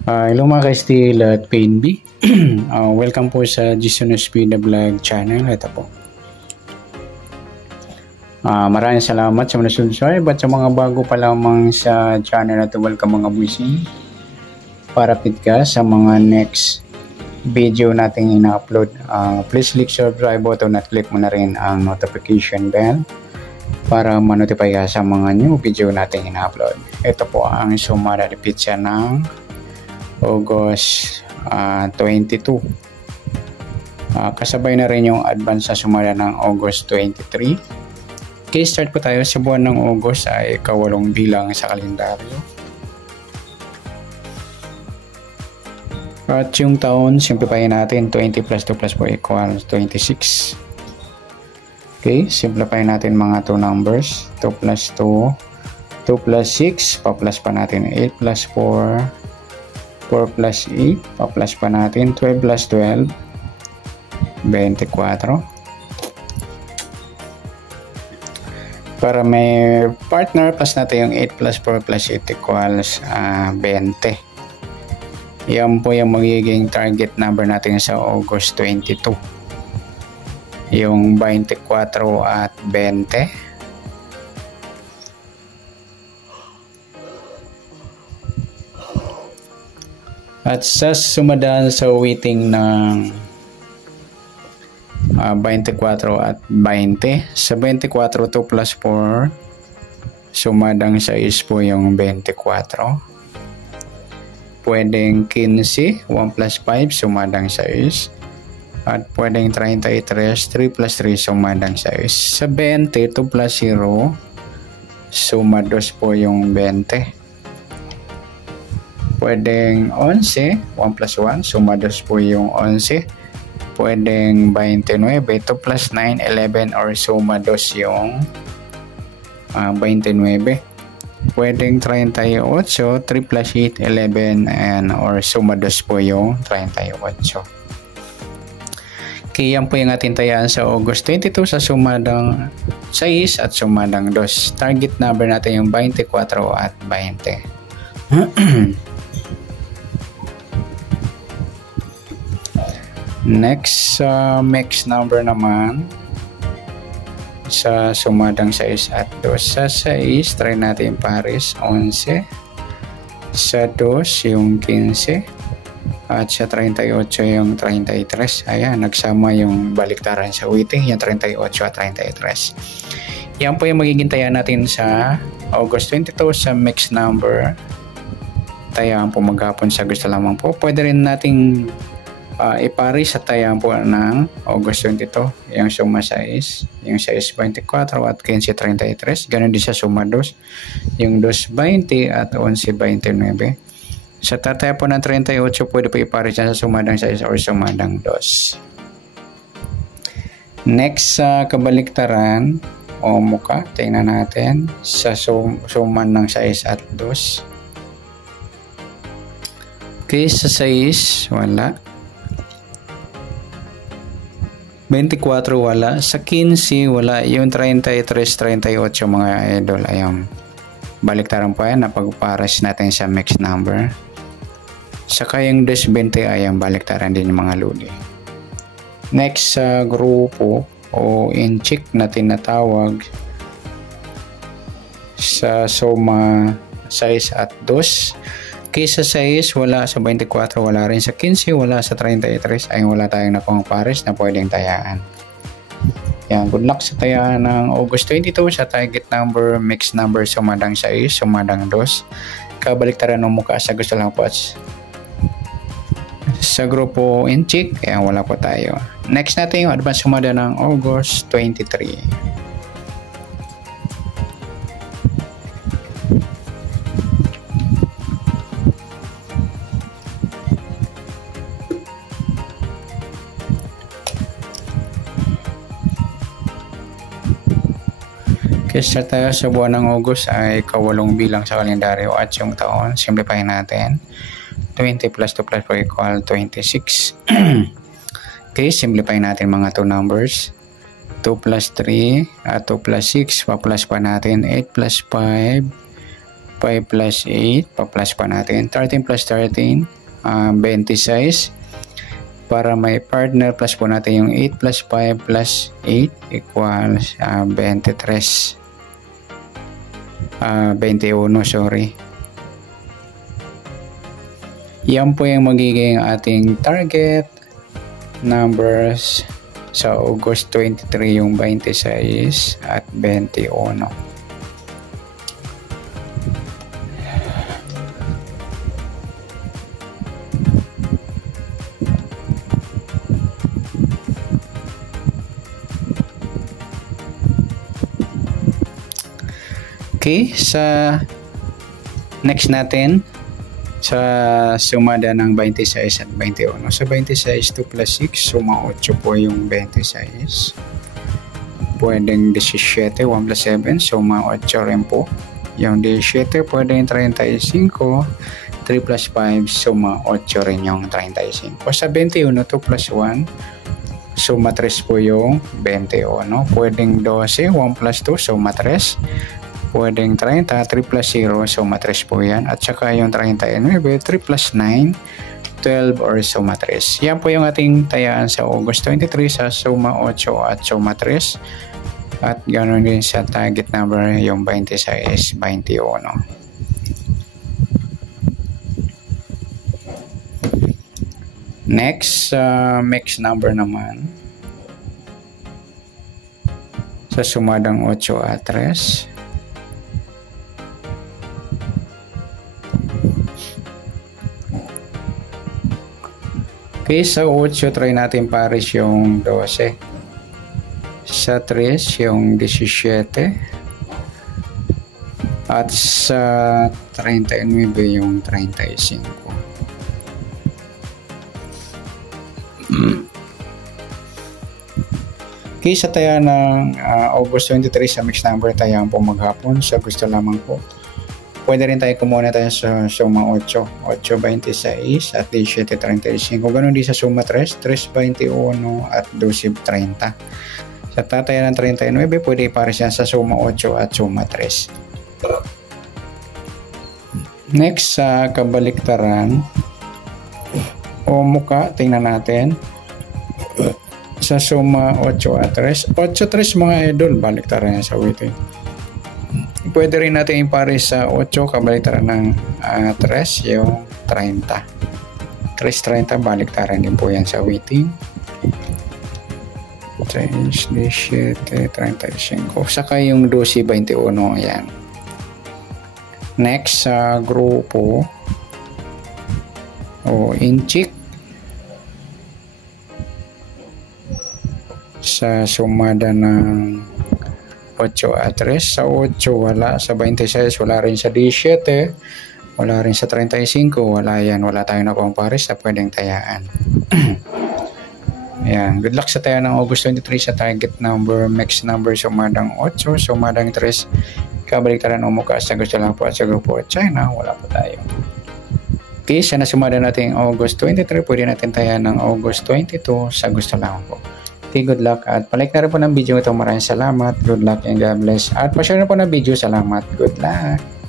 Hello mga ka-Steel at PNB. Welcome po sa Jason Espina Vlog channel. Ito po. Maraming salamat sa mga subscribe at sa mga bago pa lamang sa channel na ito. Welcome mga buising. Para fit ka sa mga next video nating ina-upload. Please click subscribe button at click mo na rin ang notification bell para ma-notify ka sa mga new video nating ina-upload. Ito po ang sumara de pizza ng August 22. Kasabay na rin yung advance sa sumara ng August 23. Okay, start po tayo sa buwan ng August ay ika-8 bilang sa kalendaryo. At yung taon, simplifyin natin. 20 plus 2 plus 4 equals 26. Okay, simplify natin mga 2 numbers. 2 plus 2, 2 plus 6, pa-plus pa natin 8 plus 4, 4 plus 8, pa-plus pa natin 12 plus 12, 24. Para may partner, plus natin yung 8 plus 4 plus 8 equals 20. Yan po yung magiging target number natin sa August 22. Yung 24 at 20. At sa sumadaan sa weighting ng 24 at 20, sa 24 2 plus 4, sumadang 6 po yung 24. Pwedeng 15, 1 plus 5, sumadang 6. At pwedeng 33, 3 plus 3, sumadang 6. Sa 20, 2 plus 0, sumados po yung 20. Pwedeng 11, 1 plus 1, sumados po yung 11. Pwedeng 29, 2 plus 9, 11, or sumados yung 29. Pwedeng 38, 3 plus 8, 11, and or sumados po yung 38. Okay, yan po yung ating tayaan sa August 22 sa sumadang 6 at sumadang 2. Target number natin yung 24 at 20. Next, mix number naman sa sumadang 6 at 2. Sa 6, try natin pares 11. Sa 2, yung 15. At sa 38, yung 33. Ayan, nagsama yung baliktaran sa weighting, yung 38 at 33. Yan po yung magiging tayaan natin sa August 22 sa mix number. Tayaan po maghapon sa gusto lamang po. Pwede rin nating ipari sa tayaan po ng August 22, yung suma 6, yung 6 24 at 15 33. Ganun din sa suma 2, yung 2 20 at 11 29. Sa tataya po ng 38, pwede po ipari siya sa sumadang 6 or sumadang 2. Next, sa kabaliktaran o muka, tingnan natin sa suman ng 6 at 2. Okay, sa 6 wala, 24 wala, sa 15 wala, yung 33 38 mga idol. Ayun, baliktaran po yan na pagpares natin sa mixed number. Saka yung 20 ayun, baliktaran din yung mga luli. Next, sa grupo o inchik na tinatawag sa suma 6 at 2. Kaysa 6, wala sa 24, wala rin sa 15, wala sa 33. Ay wala tayong nakuha pares na pwedeng tayaan. Yan, good luck sa tayaan ng August 22 sa target number, mixed number, sumadang 6, sumadang 2. Kabaliktaran ng mukha sa gusto lang po. Sa grupo inchik, yan wala po tayo. Next natin yung advance sumada ng August 23. Okay, start tayo sa buwan ng August ay ika-8 bilang sa kalendaryo at yung taon, simplify natin. 20 plus 2 plus 4 equal 26. Okay, simplify natin mga 2 numbers. 2 plus 3 at 2 plus 6, pa-plus pa natin 8 plus 5, 5 plus 8, pa-plus pa natin. 13 plus 13, 26. Para may partner, plus po natin yung 8 plus 5 plus 8 equals 23. 21, sorry. Yan po yung magiging ating target numbers sa August 23, yung 26 at 21. Okay, sa next natin, sa sumada ng 26 at 21. Sa 26, 2 plus 6, suma 8 po yung 26. Pwedeng 17, 1 plus 7, suma 8 rin po. Yung 17, pwedeng 35, 3 plus 5, suma 8 rin yung 35. Sa 21, 2 plus 1, suma 3 po yung 21. Pwedeng 12, 1 plus 2, suma 3. Pwedeng 30, 3 plus 0, suma 3 po yan. At saka yung 39, 3 plus 9, 12 or suma 3. Yan po yung ating tayaan sa August 23 sa suma 8 at suma 3. At ganoon din sa target number yung 26, 21. Next, mix number naman. Sa sumadang 8 at 3. Okay, sa 8, try natin pares yung 12. Sa 3, yung 17. At sa 39, yung 35. Okay, sa taya ng August 23 sa mixed number tayo po maghapon. Sa gusto lamang po, pwede rin tayo kumuha tayo sa suma 8, 8.26 at 17.35. Ganun din sa suma 3, 3.21 at 12.30. Sa tataya ng 39, pwede ipares yan sa suma 8 at suma 3. Next, sa kabaliktaran o muka, tingnan natin. Sa suma 8 at 3. 8-3 mga idol, baliktaran yan sa waiting. Pwede rin natin ipares sa 8, kabaliktaran ng 3, yung 30. 3.30, baliktaran din po yan sa waiting. 3, 17, 35. Saka yung 12.21, yan. Next, sa grupo o inchik. Sa sumada ng 8 at 3. Sa 8 wala, sa 26 wala rin, sa 17 wala rin, sa 35 wala yan, wala tayong nakuha pares sa pwedeng tayaan. Ayan, good luck sa tayo ng August 23 sa target number, mix number, sumadang 8, sumadang 3, kabaliktaran o mukha sa gusto lang po at sa grupo at China, wala po tayo. Okay, sana sumada natin August 23, pwede natin tayo ng August 22 sa gusto lang po. Okay, good luck at palike na rin po ng video ito. Maraming salamat. Good luck and God bless. At pa-share na po ng video. Salamat. Good luck.